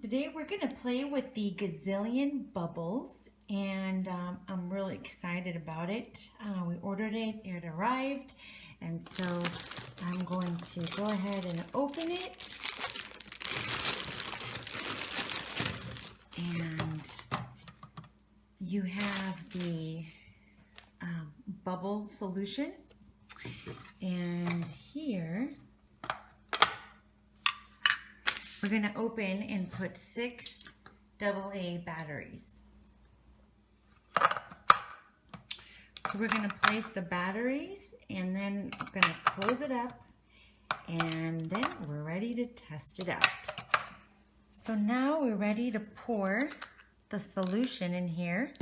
Today we're going to play with the Gazillion Bubbles, and I'm really excited about it. We ordered it, it arrived, and so I'm going to go ahead and open it. And you have the bubble solution, and here we're going to open and put 6 AA batteries. So we're going to place the batteries and then we're going to close it up, and then we're ready to test it out. So now we're ready to pour the solution in here.